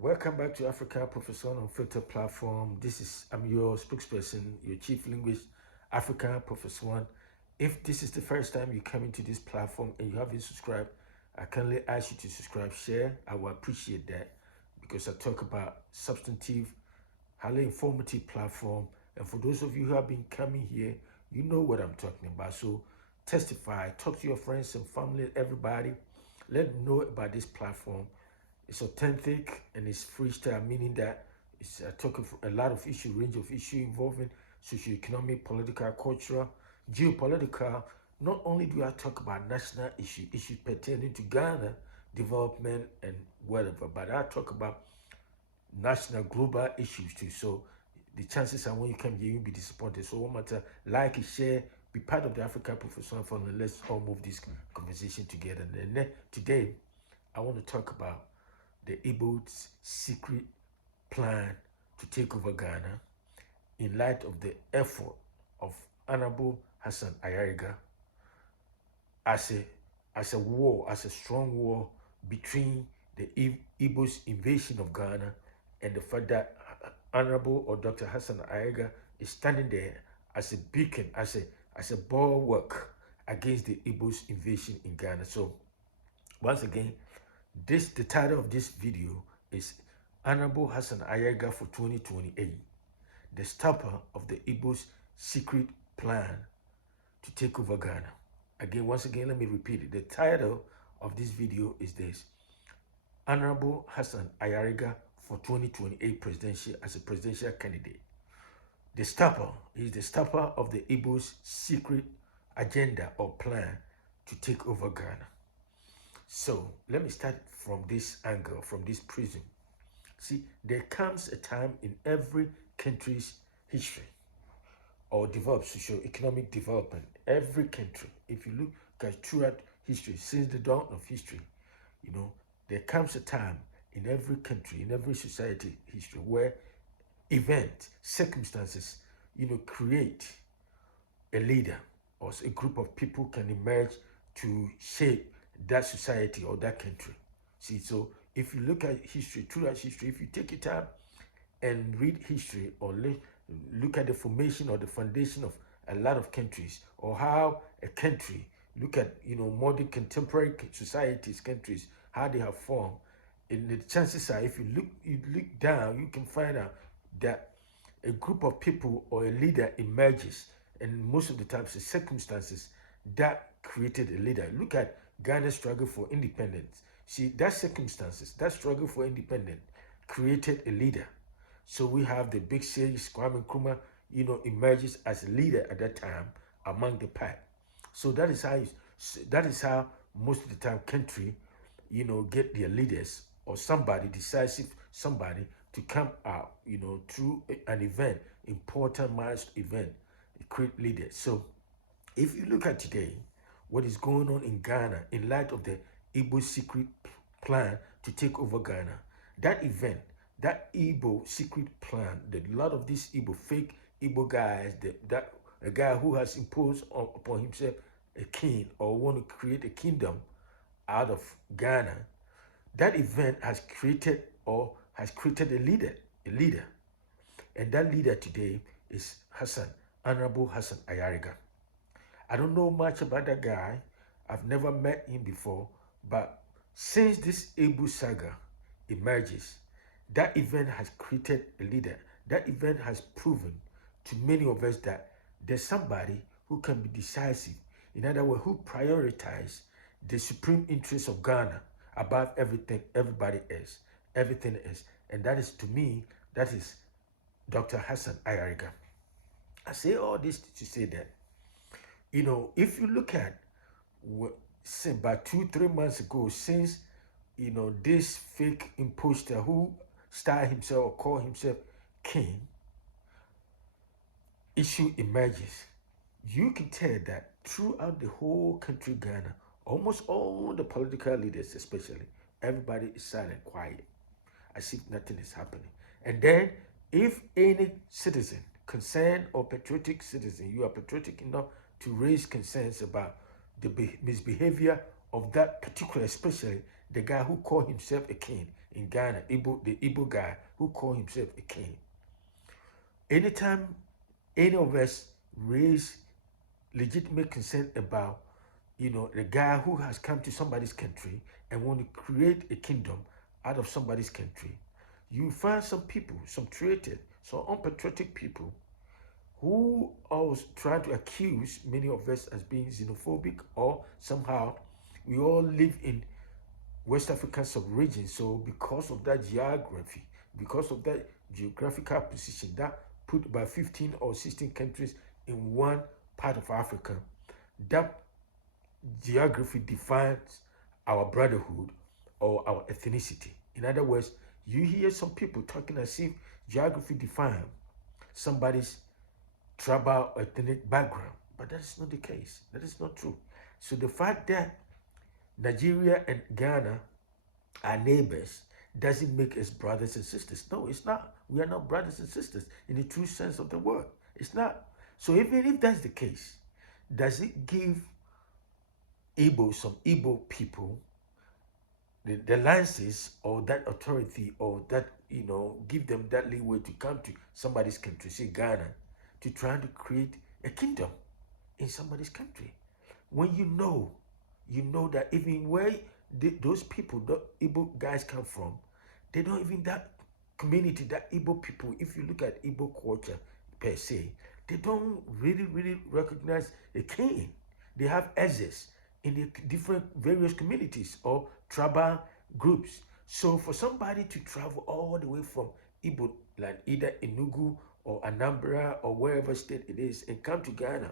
Welcome back to Africa Professor on Filter platform. I'm your spokesperson, your chief linguist, Africa Professor One. If this is the first time you come into this platform and you haven't subscribed, I kindly ask you to subscribe, share. I will appreciate that because I talk about substantive, highly informative platform. And for those of you who have been coming here, you know what I'm talking about. So testify, talk to your friends and family, everybody. Let them know about this platform. It's authentic and it's freestyle, meaning that it's talking for a lot of issue, range of issue involving socio-economic, political, cultural, geopolitical. Not only do I talk about national issues pertaining to Ghana, development and whatever, but I talk about national, global issues too. So the chances are when you come here, you'll be disappointed. So what matter, like, share, be part of the Africa Professional Fund, and let's all move this conversation together. And then today, I want to talk about the Igbos' secret plan to take over Ghana in light of the effort of Honorable Hassan Ayariga as a war, as a strong war between the Igbos' invasion of Ghana and the fact that Honorable or Dr. Hassan Ayariga is standing there as a beacon, as a bulwark against the Igbos' invasion in Ghana. So once again, the title of this video is Honorable Hassan Ayariga for 2028, the stopper of the Igbos' secret plan to take over Ghana. Again, once again, let me repeat it. The title of this video is this: Honorable Hassan Ayariga for 2028 presidential as a presidential candidate. The stopper is the stopper of the Igbos' secret agenda or plan to take over Ghana. So let me start from this angle, from this prism. See, there comes a time in every country's history or developed socio-economic development, every country, if you look at throughout history, since the dawn of history, there comes a time in every country, in every society history where events, circumstances, create a leader or a group of people can emerge to shape that society or that country. See, so if you look at history, throughout history, if you take your time and read history or look at the formation or the foundation of a lot of countries, or how a country, look at modern contemporary societies, countries, how they have formed, and the chances are, if you look down, you can find out that a group of people or a leader emerges, and most of the times the circumstances that created a leader. Look at Ghana's struggle for independence. See, that circumstances, that struggle for independence created a leader. So we have the big sage, Kwame Nkrumah, emerges as a leader at that time among the pack. So that is how most of the time country, get their leaders or somebody decisive, somebody to come out, through an event, important milestone event, create leaders. So if you look at today, what is going on in Ghana in light of the Igbo secret plan to take over Ghana, that event, that Igbo secret plan, that a lot of these fake Igbo guys, a guy who has imposed upon himself a king or want to create a kingdom out of Ghana, that event has created a leader. And that leader today is Honorable Hassan Ayariga. I don't know much about that guy. I've never met him before. But since this Igbo saga emerges, that event has created a leader. That event has proven to many of us that there's somebody who can be decisive. In other words, who prioritize the supreme interests of Ghana above everything, everybody else, everything else. And that is, to me, that is Dr. Hassan Ayariga. I say all this to say that, if you look at about 2-3 months ago, since this fake imposter who styled himself or called himself king issue emerges, you can tell that throughout the whole country, Ghana, almost all the political leaders, especially, everybody is silent, quiet, as if nothing is happening. And then, if any citizen, concerned or patriotic citizen, you are patriotic enough to raise concerns about the misbehavior of that particular, especially the guy who called himself a king in Ghana, the Igbo guy who called himself a king. Anytime any of us raise legitimate concern about, the guy who has come to somebody's country and want to create a kingdom out of somebody's country, you find some people, some traitor, some unpatriotic people who are trying to accuse many of us as being xenophobic, or somehow we all live in West African sub-region. So because of that geography, because of that geographical position, that put about 15 or 16 countries in one part of Africa, that geography defines our brotherhood or our ethnicity. In other words, you hear some people talking as if geography defines somebody's tribal or ethnic background, but that is not the case. That is not true. So the fact that Nigeria and Ghana are neighbors doesn't make us brothers and sisters. No, it's not. We are not brothers and sisters in the true sense of the word. It's not. So even if that's the case, does it give some Igbo people, the license or that authority or that, give them that leeway to come to somebody's country, say Ghana, to try to create a kingdom in somebody's country? When you know that even where those people, the Igbo guys come from, they don't even, that community, that Igbo people, if you look at Igbo culture per se, they don't really recognize a king. They have elders in the different various communities or tribal groups. So for somebody to travel all the way from Igbo land, either Enugu or Anambra or wherever state it is, and come to Ghana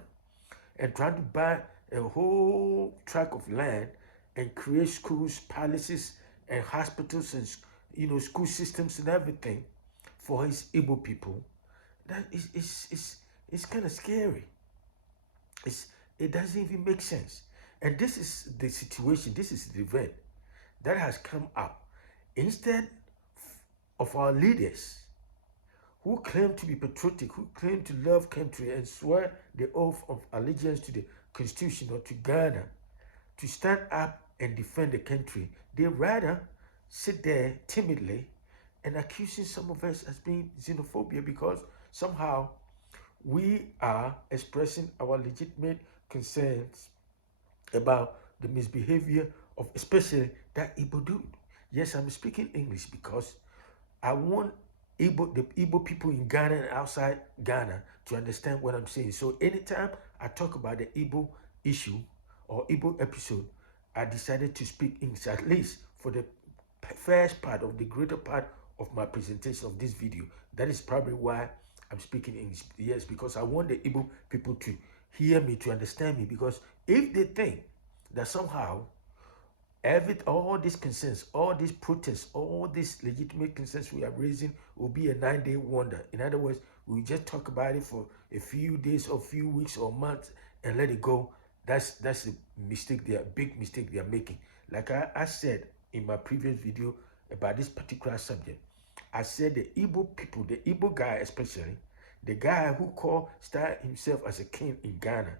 and try to buy a whole tract of land and create schools, palaces, and hospitals, and school systems and everything for his Igbo people, that is kind of scary. It doesn't even make sense. And this is the situation, this is the event that has come up. Instead of our leaders who claim to be patriotic, who claim to love country and swear the oath of allegiance to the Constitution or to Ghana, to stand up and defend the country, they rather sit there timidly and accusing some of us as being xenophobia, because somehow we are expressing our legitimate concerns about the misbehavior of especially that Igbo dude. Yes, I'm speaking English because I want the Igbo people in Ghana and outside Ghana to understand what I'm saying. So anytime I talk about the Igbo issue or Igbo episode, I decided to speak English, at least for the first part of the greater part of my presentation of this video. That is probably why I'm speaking English. Yes, because I want the Igbo people to hear me, to understand me. Because if they think that somehow all these concerns, all these protests, all these legitimate concerns we are raising will be a 9-day wonder. In other words, we just talk about it for a few days or few weeks or months and let it go. That's a mistake. Big mistake they are making. Like I said in my previous video about this particular subject, I said the Igbo people, the Igbo guy especially, the guy who styled himself as a king in Ghana,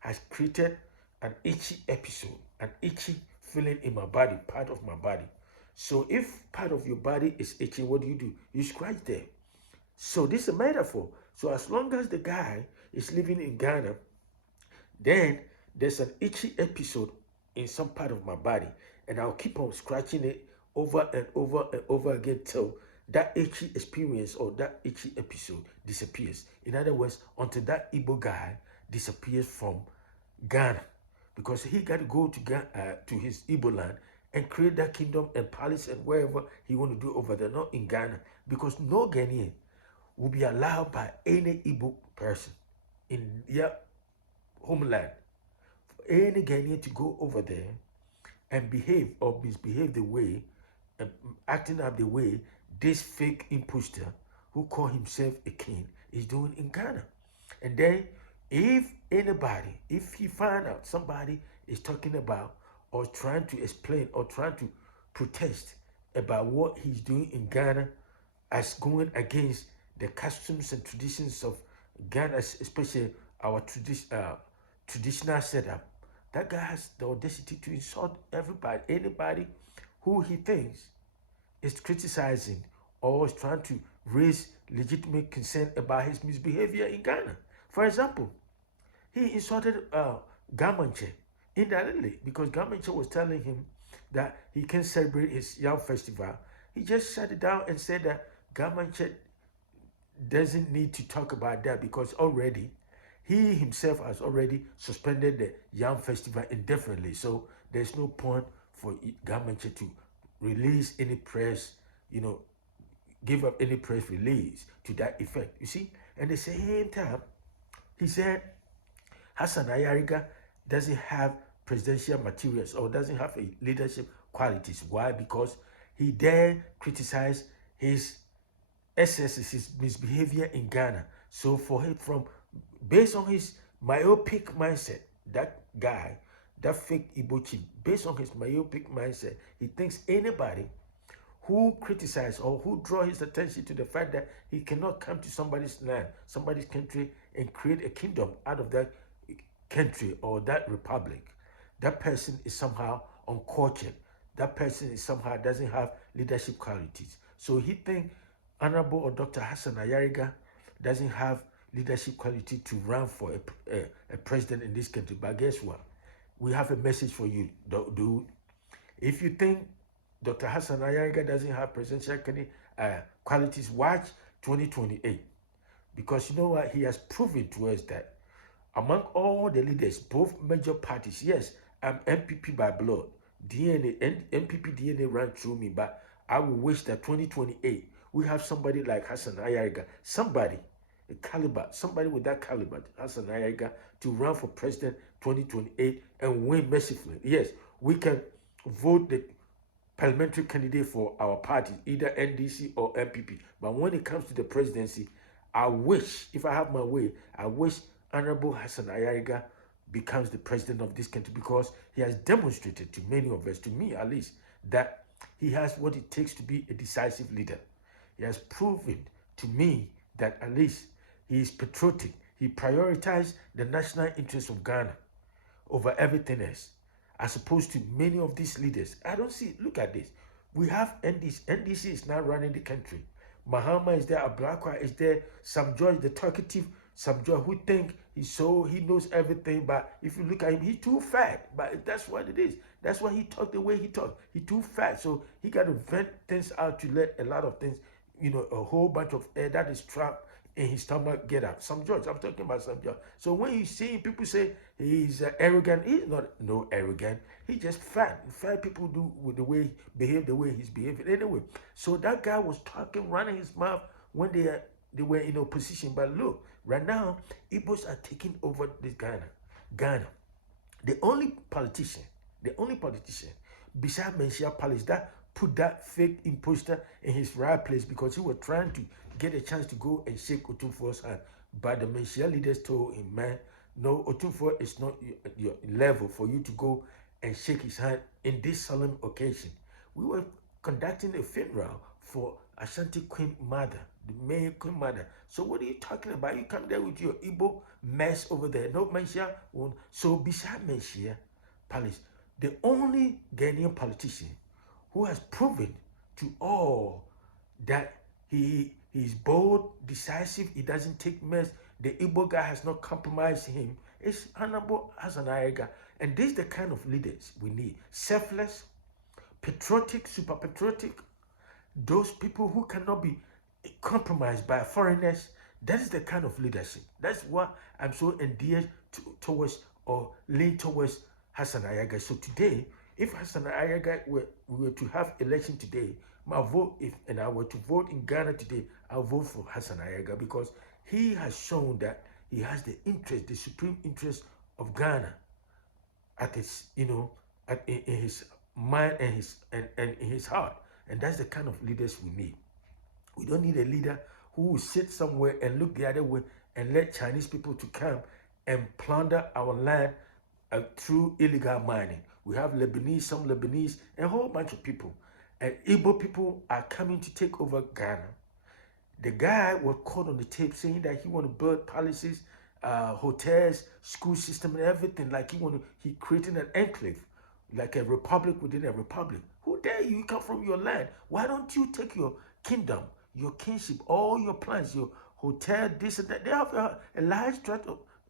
has created an itchy episode, an itchy feeling in my body, part of my body. So if part of your body is itchy, what do? You scratch there. So this is a metaphor. So as long as the guy is living in Ghana, then there's an itchy episode in some part of my body, and I'll keep on scratching it over and over and over again till that itchy experience or that itchy episode disappears. In other words, until that Igbo guy disappears from Ghana, because he got to go to his Igbo land and create that kingdom and palace and wherever he want to do over there, not in Ghana, because no Ghanaian will be allowed by any Igbo person in their homeland, any Ghanaian to go over there and behave or misbehave the way, and acting up the way this fake imposter who call himself a king is doing in Ghana. And then if he find out somebody is talking about or trying to explain or trying to protest about what he's doing in Ghana as going against the customs and traditions of Ghana, especially our traditional setup, that guy has the audacity to insult anybody who he thinks is criticizing or is trying to raise legitimate concern about his misbehavior in Ghana. For example, he insulted Gamanche indirectly because Gamanche was telling him that he can celebrate his Yam festival. He just shut it down and said that Gamanche doesn't need to talk about that because already he himself has already suspended the Yam festival indefinitely. So there's no point for Gamanche to release any press, give up any press release to that effect. You see? And at the same time, he said Hassan Ayariga doesn't have presidential materials or doesn't have a leadership qualities. Why? Because he dare criticize his excesses, his misbehavior in Ghana. So for him, based on his myopic mindset, that guy, that fake Igbo chief, based on his myopic mindset, he thinks anybody who criticize or who draw his attention to the fact that he cannot come to somebody's land, somebody's country, and create a kingdom out of that country or that republic, that person is somehow uncultured. That person is somehow doesn't have leadership qualities. So he thinks Honorable or Dr. Hassan Ayariga doesn't have leadership quality to run for a president in this country. But guess what? We have a message for you, dude. If you think Dr. Hassan Ayariga doesn't have presidential qualities, watch 2028. Because you know what? He has proven to us that among all the leaders, both major parties, yes, I'm MPP by blood. MPP DNA ran through me, but I will wish that 2028, we have somebody like Hassan Ayariga, somebody with that caliber, Hassan Ayariga, to run for president 2028 and win mercifully. Yes, we can vote the parliamentary candidate for our party, either NDC or MPP. But when it comes to the presidency, I wish, if I have my way, I wish Honorable Hassan Ayariga becomes the president of this country because he has demonstrated to many of us, to me at least, that he has what it takes to be a decisive leader. He has proven to me that at least he is patriotic. He prioritized the national interest of Ghana over everything else, as opposed to many of these leaders. I don't see, look at this. We have NDC. NDC is now running the country. Mahama is there, Ablakwa is there, Sam George, the talkative Sam George, who think he knows everything, but if you look at him, he's too fat. But that's what it is. That's why he talked the way he talked. He's too fat, so he got to vent things out to let a lot of things, a whole bunch of air that is trapped in his stomach get out. Sam George, I'm talking about Sam George. So when you see people say he's arrogant, he's not arrogant. He's just fat. Fat people do with the way behave, the way he's behaving. Anyway, so that guy was talking, running his mouth when they were in opposition. But look, right now, Igbos are taking over this Ghana. The only politician beside Manhyia Palace that put that fake imposter in his right place because he was trying to get a chance to go and shake Otumfuo's hand. But the Manhyia leaders told him, man, no, Otumfuo is not your level for you to go and shake his hand in this solemn occasion. We were conducting a funeral for Ashanti Queen Mother, the Mayor Queen Mother. So what are you talking about? You come there with your Igbo mess over there. No Manhyia. So beside Manhyia Palace, the only Ghanaian politician who has proven to all that he is bold, decisive, he doesn't take mess, the Igbo guy has not compromised him, is Honorable Hassan Ayariga. And this is the kind of leaders we need. Selfless, patriotic, super patriotic, those people who cannot be compromised by foreigners. That is the kind of leadership. That's what I'm so endeared towards or lean towards Hassan Ayariga. So today, if Hassan Ayariga were to have election today, my vote, and I were to vote in Ghana today, I'll vote for Hassan Ayariga because he has shown that he has the interest, the supreme interest of Ghana at his, in his mind and in his heart. And that's the kind of leaders we need. We don't need a leader who will sit somewhere and look the other way and let Chinese people to come and plunder our land through illegal mining. We have some Lebanese, and a whole bunch of people. And Igbo people are coming to take over Ghana. The guy was caught on the tape saying that he want to build palaces, hotels, school system, and everything. Like he created an enclave, like a republic within a republic. Who dare you? You come from your land. Why don't you take your kingdom, your kingship, all your plans, your hotel, this and that? They have a large tract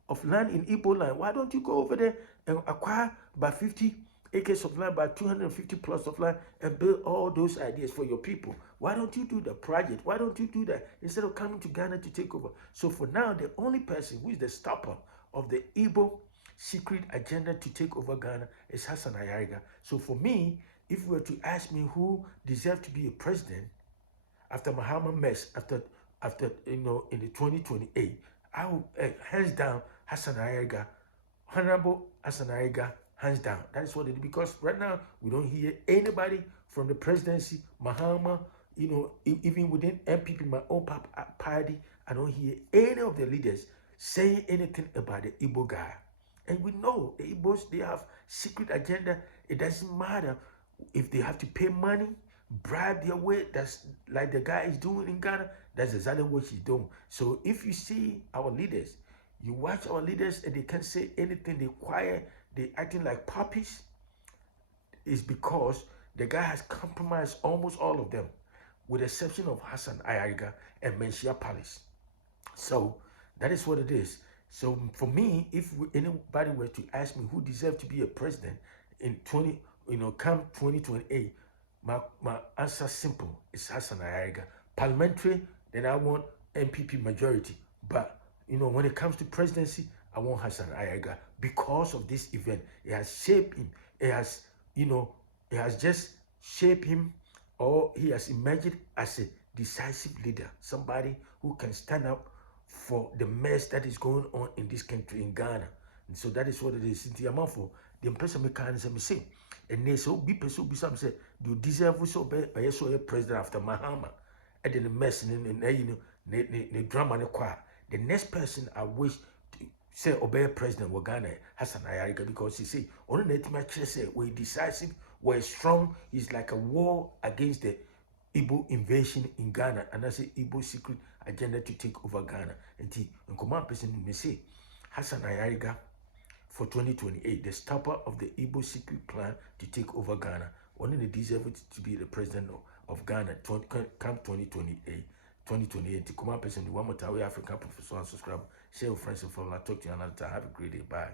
of land in Igbo land. Why don't you go over there and acquire by 50 acres of land, by 250 plus of land, and build all those ideas for your people? Why don't you do the project? Why don't you do that instead of coming to Ghana to take over? So for now, the only person who is the stopper of the Igbo secret agenda to take over Ghana is Hassan Ayariga. So for me, if you were to ask me who deserved to be a president after Mahama mess, after in the 2028, I will hands down Hassan Ayariga, Honorable Hassan Ayariga, hands down. That is what it is. Because right now we don't hear anybody from the presidency, Mahama, even within MPP, my own party, I don't hear any of the leaders saying anything about the Igbo guy. And we know the Igbos, they have secret agenda. It doesn't matter if they have to pay money, bribe their way. That's like the guy is doing in Ghana. That's exactly what he's doing. So if you see our leaders, you watch our leaders and they can't say anything, they quiet, they acting like puppies, is because the guy has compromised almost all of them, with the exception of Hassan Ayariga and Manhyia Palace. So that is what it is. So for me, if anybody were to ask me who deserves to be a president in come 2028, my answer simple. It's Hassan Ayariga. Parliamentary, then I want MPP majority. But when it comes to presidency, I want Hassan Ayariga because of this event. It has shaped him. It has, it has just shaped him, or he has emerged as a decisive leader, somebody who can stand up for the mess that is going on in this country, in Ghana. And so that is what it is. The amount for the person me can say, and they so be person be some say, do deserve so be a president after Mahama, and then the mess and the drama and the choir. The next person I wish to say obey president wa Ghana, Hassan Ayariga, because he say only let me say we're decisive, we're strong. He's like a war against the Igbo invasion in Ghana, and that's the Igbo secret agenda to take over Ghana. And command person may say Hassan Ayariga for 2028, the stopper of the Igbo secret plan to take over Ghana. Only they deserve it to be the president of Ghana come 2028. 2028. To command person, the one more time, African professor and subscribe. Share with friends and family. I'll talk to you another time. Have a great day. Bye.